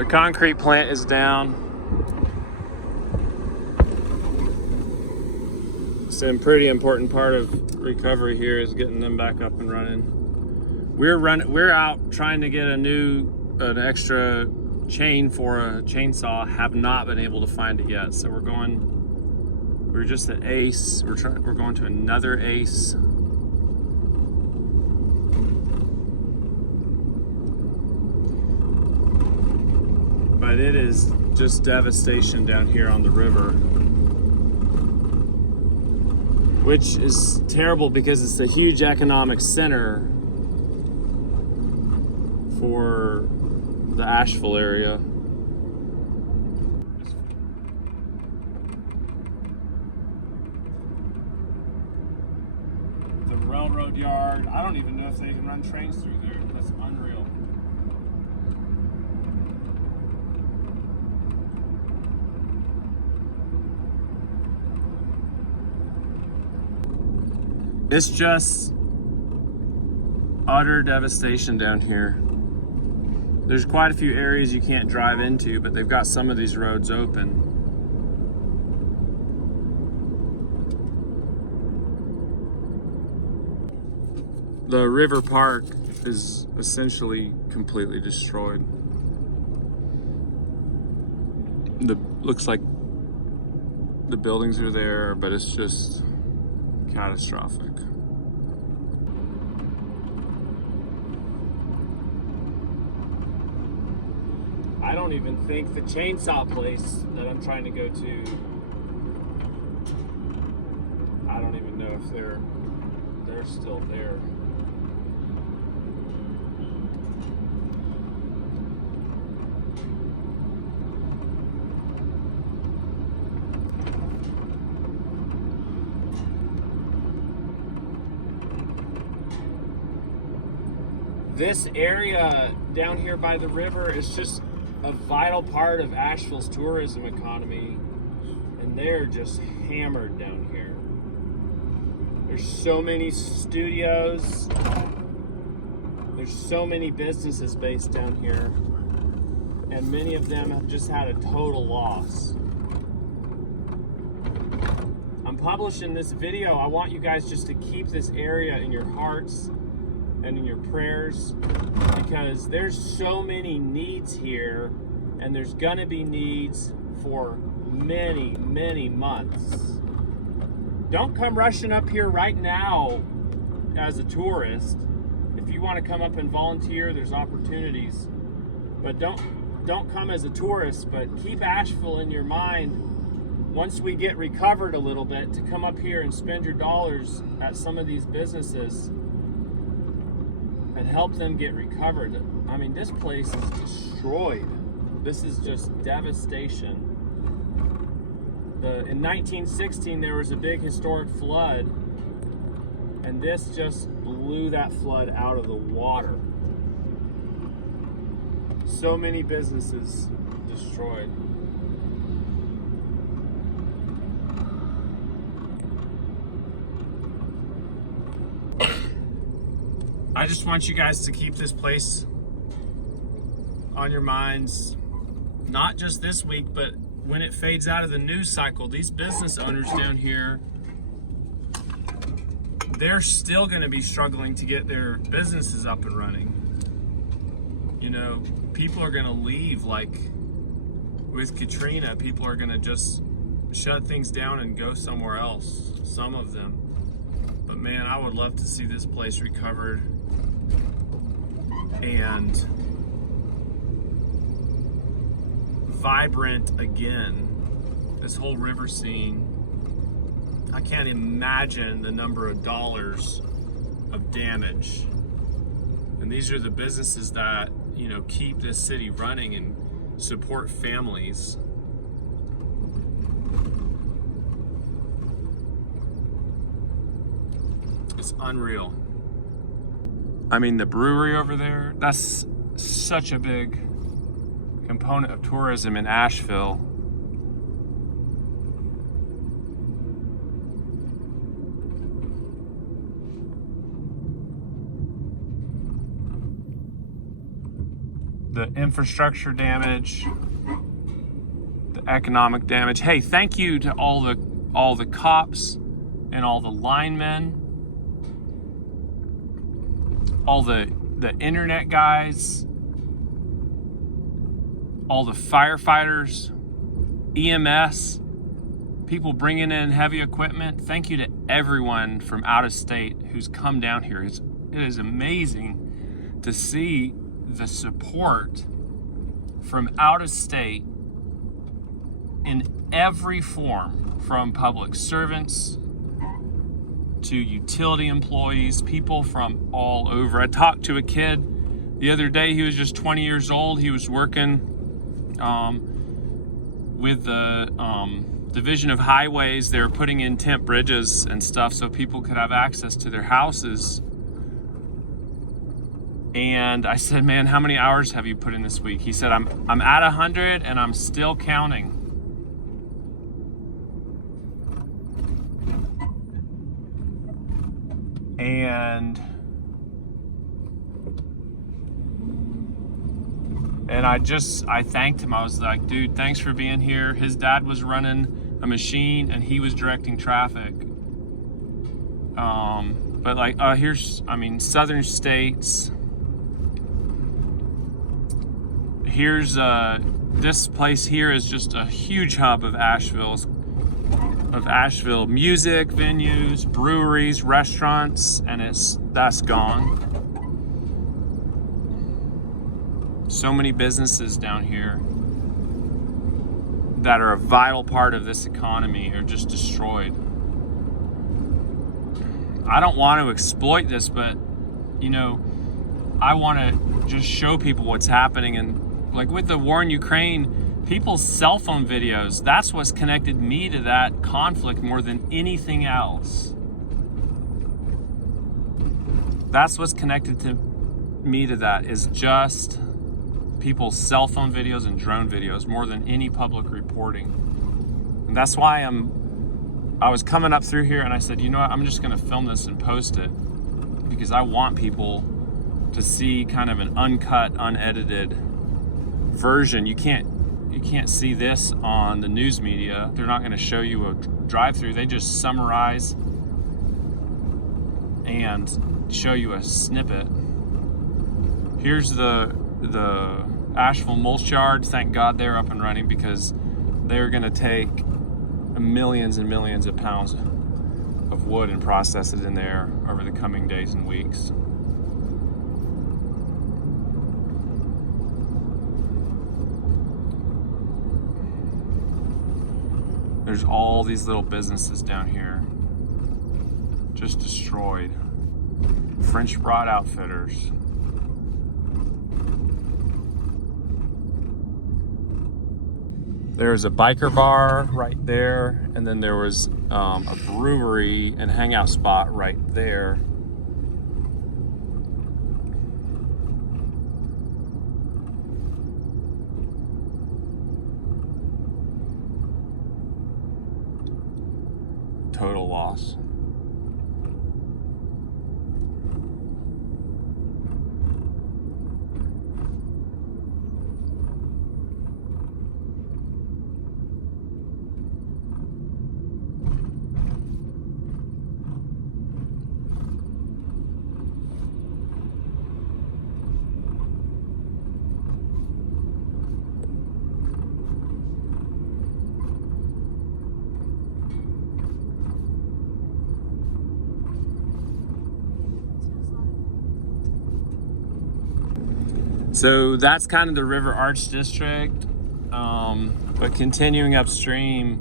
The concrete plant is down. It's a pretty important part of recovery here is getting them back up and running. We're out trying to get an extra chain for a chainsaw. Have not been able to find it yet. So we're just at Ace. We're going to another Ace. But it is just devastation down here on the river, which is terrible because it's a huge economic center for the Asheville area. The railroad yard, I don't even know if they can run trains through there. That's unreal. It's just utter devastation down here. There's quite a few areas you can't drive into, but they've got some of these roads open. The river park is essentially completely destroyed. Looks like the buildings are there, but it's just catastrophic. I don't even think the chainsaw place that I'm trying to go to, I don't even know if they're still there. This area down here by the river is just a vital part of Asheville's tourism economy, and they're just hammered down here. There's so many studios, there's so many businesses based down here, and many of them have just had a total loss. I'm publishing this video. I want you guys just to keep this area in your hearts and in your prayers, because there's so many needs here, and there's gonna be needs for many, many months. Don't come rushing up here right now as a tourist. If you want to come up and volunteer, there's opportunities, but don't come as a tourist, but keep Asheville in your mind. Once we get recovered a little bit, to come up here and spend your dollars at some of these businesses and help them get recovered. I mean, this place is destroyed. This is just devastation. In 1916, there was a big historic flood, and this just blew that flood out of the water. So many businesses destroyed. I just want you guys to keep this place on your minds, not just this week, but when it fades out of the news cycle. These business owners down here, they're still going to be struggling to get their businesses up and running. You know, people are going to leave, like with Katrina. People are going to just shut things down and go somewhere else, some of them. But man, I would love to see this place recovered and vibrant again. This whole river scene, I can't imagine the number of dollars of damage. And these are the businesses that, you know, keep this city running and support families. It's unreal. I mean, the brewery over there, that's such a big component of tourism in Asheville. the infrastructure damage, the economic damage. Hey, thank you to all the cops and all the linemen, all the internet guys, all the firefighters, EMS, people bringing in heavy equipment. Thank you to everyone from out of state who's come down here. It is amazing to see the support from out of state in every form, from public servants to utility employees, people from all over. I talked to a kid the other day. He was just 20 years old. He was working with the Division of Highways. They were putting in tent bridges and stuff so people could have access to their houses. And I said, man, how many hours have you put in this week? He said, I'm at 100 and I'm still counting. And I thanked him. I was like, dude, thanks for being here. His dad was running a machine and he was directing traffic. But like, southern states. Here's this place here is just a huge hub of Asheville music venues, breweries, restaurants, and that's gone. So many businesses down here that are a vital part of this economy are just destroyed. I don't want to exploit this, but I want to just show people what's happening. And like with the war in Ukraine, people's cell phone videos, that's what's connected me to that conflict more than anything else. That's what's connected to me to that, is just people's cell phone videos and drone videos more than any public reporting. And that's why I was coming up through here and I said, you know what, I'm just gonna film this and post it because I want people to see kind of an uncut, unedited version. You can't see this on the news media. They're not gonna show you a drive-through. They just summarize and show you a snippet. Here's the Asheville mulch yard. Thank God they're up and running because they're going to take millions and millions of pounds of wood and process it in there over the coming days and weeks. There's all these little businesses down here just destroyed. French Rod Outfitters. There's a biker bar right there, and then there was a brewery and hangout spot right there. Total loss. So that's kind of the River Arch District, but continuing upstream,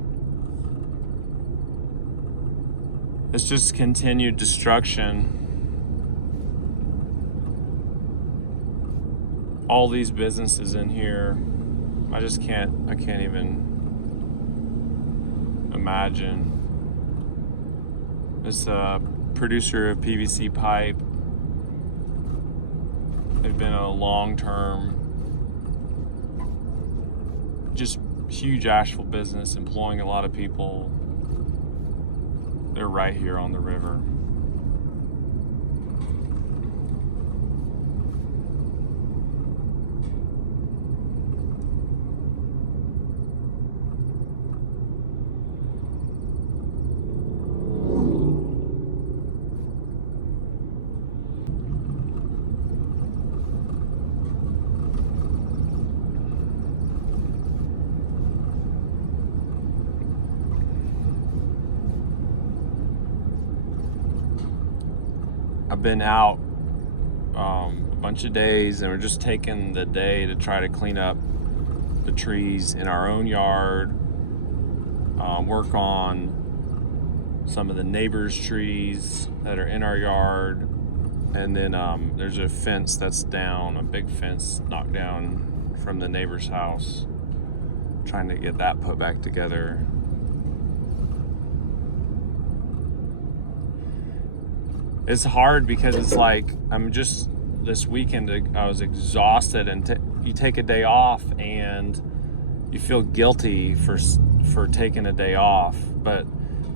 it's just continued destruction. All these businesses in here, I can't even imagine. This producer of PVC pipe, they've been a long-term, just huge Asheville business, employing a lot of people. They're right here on the river. I've been out a bunch of days, and we're just taking the day to try to clean up the trees in our own yard, work on some of the neighbors' trees that are in our yard, and then there's a fence that's down, a big fence knocked down from the neighbor's house, trying to get that put back together. It's hard because it's like this weekend I was exhausted, and you take a day off and you feel guilty for taking a day off, but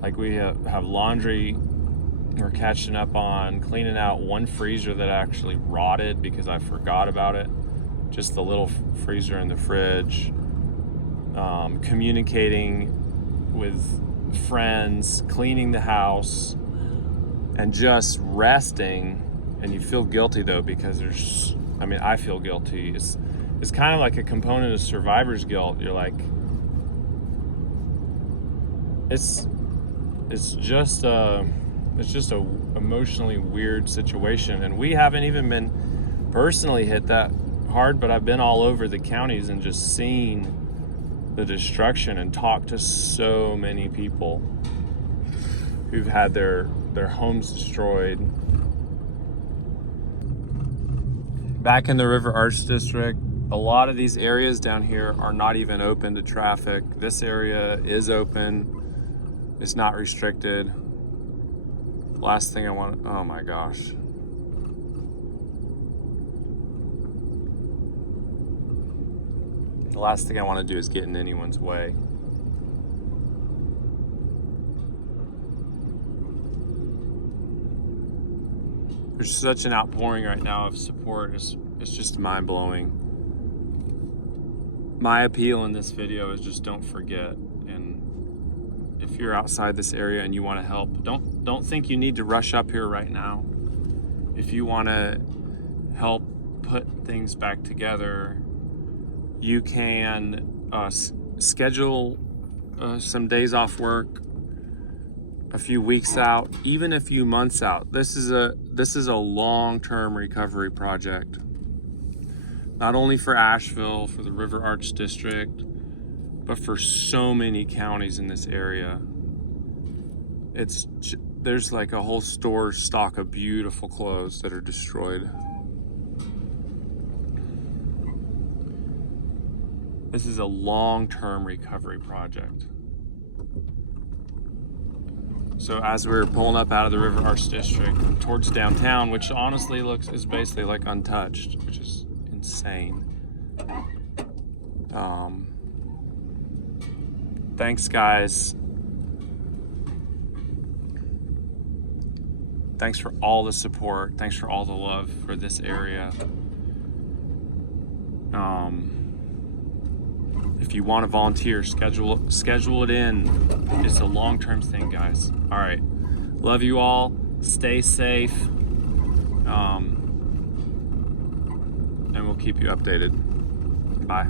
like we have laundry we're catching up on, cleaning out one freezer that actually rotted because I forgot about it, just the little freezer in the fridge, communicating with friends, cleaning the house, and just resting. And you feel guilty though, because I feel guilty. It's kind of like a component of survivor's guilt. You're like, it's just a emotionally weird situation, and we haven't even been personally hit that hard, but I've been all over the counties and just seen the destruction and talked to so many people who've had their homes destroyed. Back in the River Arch District, a lot of these areas down here are not even open to traffic. This area is open. It's not restricted. Last thing I want, oh my gosh. The last thing I want to do is get in anyone's way. There's such an outpouring right now of support. It's just mind-blowing. My appeal in this video is just don't forget. And if you're outside this area and you want to help, don't think you need to rush up here right now. If you want to help put things back together, you can schedule some days off work, a few weeks out, even a few months out. This is a long-term recovery project, not only for Asheville, for the River Arch District, but for so many counties in this area. There's like a whole store stock of beautiful clothes that are destroyed. This is a long-term recovery project. So as we're pulling up out of the River Arch District towards downtown, which honestly is basically like untouched, which is insane. Thanks, guys. Thanks for all the support. Thanks for all the love for this area. If you want to volunteer, schedule it in. It's a long-term thing, guys. All right. Love you all. Stay safe. And we'll keep you updated. Bye.